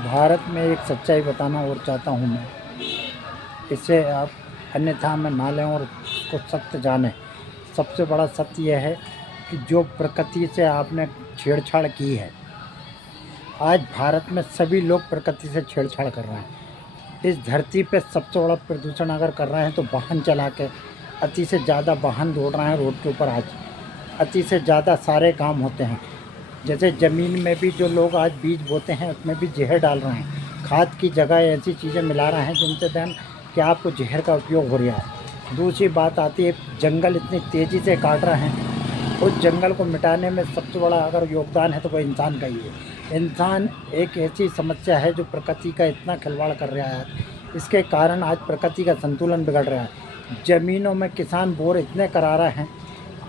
भारत में एक सच्चाई बताना और चाहता हूँ मैं, इसे आप अन्यथा में ना लें और उसको सत्य जानें। सबसे बड़ा सत्य यह है कि जो प्रकृति से आपने छेड़छाड़ की है, आज भारत में सभी लोग प्रकृति से छेड़छाड़ कर रहे हैं। इस धरती पे सबसे बड़ा प्रदूषण अगर कर रहे हैं तो वाहन चला के अति से ज़्यादा वाहन दौड़ रहे हैं रोड के ऊपर। आज अति से ज़्यादा सारे काम होते हैं। जैसे ज़मीन में भी जो लोग आज बीज बोते हैं उसमें भी जहर डाल रहे हैं। खाद की जगह ऐसी चीज़ें मिला रहे हैं जिनसे देन कि आपको जहर का उपयोग हो रहा है। दूसरी बात आती है, जंगल इतनी तेज़ी से काट रहे हैं। उस जंगल को मिटाने में सबसे बड़ा अगर योगदान है तो वह इंसान का ही है। इंसान एक ऐसी समस्या है जो प्रकृति का इतना खिलवाड़ कर रहा है। इसके कारण आज प्रकृति का संतुलन बिगड़ रहा है। ज़मीनों में किसान बोर इतने करा रहे हैं,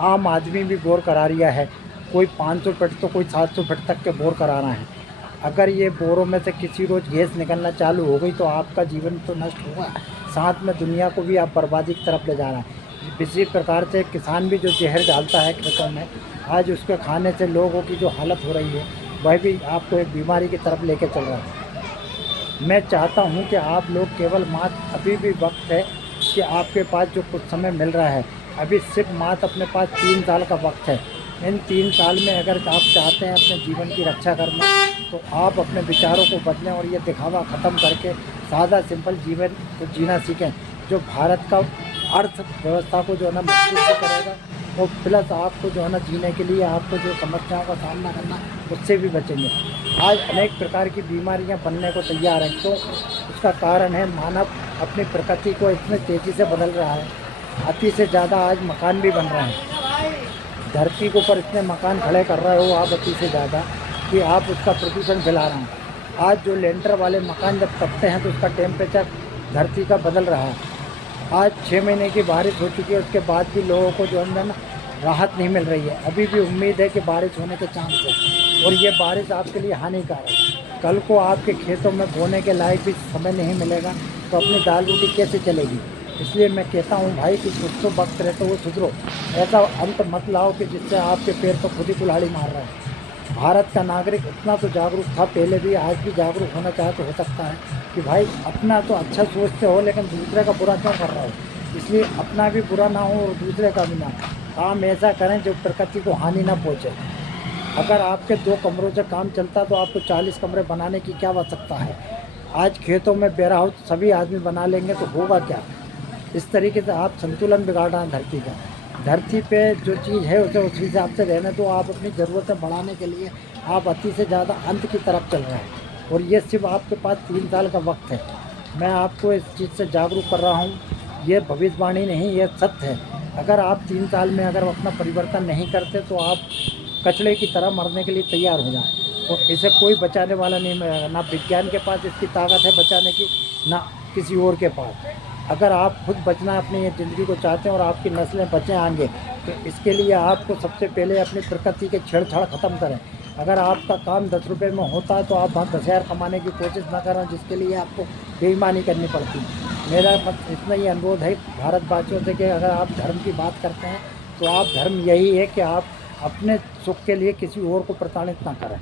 आम आदमी भी बोर करा रिया है। कोई 500 फीट तो कोई 700 फीट तक के बोर करा रहे हैं। अगर ये बोरों में से किसी रोज़ गैस निकलना चालू हो गई तो आपका जीवन तो नष्ट होगा, साथ में दुनिया को भी आप बर्बादी की तरफ ले जा रहे हैं। इसी प्रकार से किसान भी जो जहर डालता है खेतों में, आज उसके खाने से लोगों की जो हालत हो रही है वह भी आपको एक बीमारी की तरफ लेके चल रहा है। मैं चाहता हूं कि आप लोग केवल मात्र अभी भी वक्त है कि आपके पास जो कुछ समय मिल रहा है, अभी सिर्फ मात्र अपने पास 3 साल का वक्त है। इन 3 साल में अगर आप चाहते हैं अपने जीवन की रक्षा करना तो आप अपने विचारों को बदलें और ये दिखावा ख़त्म करके सादा सिंपल जीवन को जीना सीखें, जो भारत का अर्थव्यवस्था को जो है ना मजबूत करेगा और प्लस आपको जो है ना जीने के लिए आपको जो समस्याओं का सामना करना उससे भी बचेंगे। आज अनेक प्रकार की बीमारियां बनने को तैयार हैं, तो उसका कारण है मानव अपनी प्रकृति को इतनी तेज़ी से बदल रहा है। अति से ज़्यादा आज मकान भी बन रहे हैं। धरती के ऊपर इतने मकान खड़े कर रहे हो आप अति से ज़्यादा कि आप उसका प्रदूषण फैला रहे हैं। आज जो लेंटर वाले मकान जब तपते हैं तो उसका टेम्परेचर धरती का बदल रहा है। आज 6 महीने की बारिश हो चुकी है, उसके बाद भी लोगों को जो है ना राहत नहीं मिल रही है। अभी भी उम्मीद है कि बारिश होने के चांस है और ये बारिश आपके लिए हानिकारक है। कल को आपके खेतों में बोने के लायक भी समय नहीं मिलेगा तो अपनी दाल रोटी कैसे चलेगी। इसलिए मैं कहता हूँ भाई कि कुछ तो वक्त रहे तो वो सुधरो। ऐसा अंत मत लाओ कि जिससे आपके पैर तो खुद ही कुल्हाड़ी मार रहे हैं। भारत का नागरिक इतना तो जागरूक था पहले भी, आज भी जागरूक होना चाहे तो हो सकता है कि भाई अपना तो अच्छा सोचते हो लेकिन दूसरे का बुरा क्यों कर रहे हो। इसलिए अपना भी बुरा ना हो और दूसरे का भी ना। काम ऐसा करें जो प्रकृति को हानि ना पहुँचे। अगर आपके 2 कमरों से काम चलता तो आपको 40 कमरे बनाने की क्या आवश्यकता है। आज खेतों में वेयर हाउस सभी आदमी बना लेंगे तो होगा क्या। इस तरीके से आप संतुलन बिगाड़ रहे हैं धरती का। धरती पे जो चीज़ है उसे उस हिसाब से रहने दो। आप अपनी ज़रूरतें बढ़ाने के लिए आप अति से ज़्यादा अंत की तरफ चल रहे हैं और ये सिर्फ आपके पास 3 साल का वक्त है। मैं आपको इस चीज़ से जागरूक कर रहा हूँ। ये भविष्यवाणी नहीं, ये सत्य है। अगर आप 3 साल में अगर अपना परिवर्तन नहीं करते तो आप कचड़े की तरह मरने के लिए तैयार हो जाएं और इसे कोई बचाने वाला नहीं मिलेगा। ना विज्ञान के पास इसकी ताकत है बचाने की, ना किसी और के पास। अगर आप खुद बचना अपनी ज़िंदगी को चाहते हैं और आपकी नस्लें बचें आगे, तो इसके लिए आपको सबसे पहले अपनी प्रकृति के छेड़छाड़ ख़त्म करें। अगर आपका काम 10 रुपये में होता है तो आप 10,000 कमाने की कोशिश ना करें, जिसके लिए आपको बेईमानी करनी पड़ती है। मेरा इतना ही अनुरोध है भारतवासियों से कि अगर आप धर्म की बात करते हैं तो आप धर्म यही है कि आप अपने सुख के लिए किसी और को प्रताड़ित ना करें।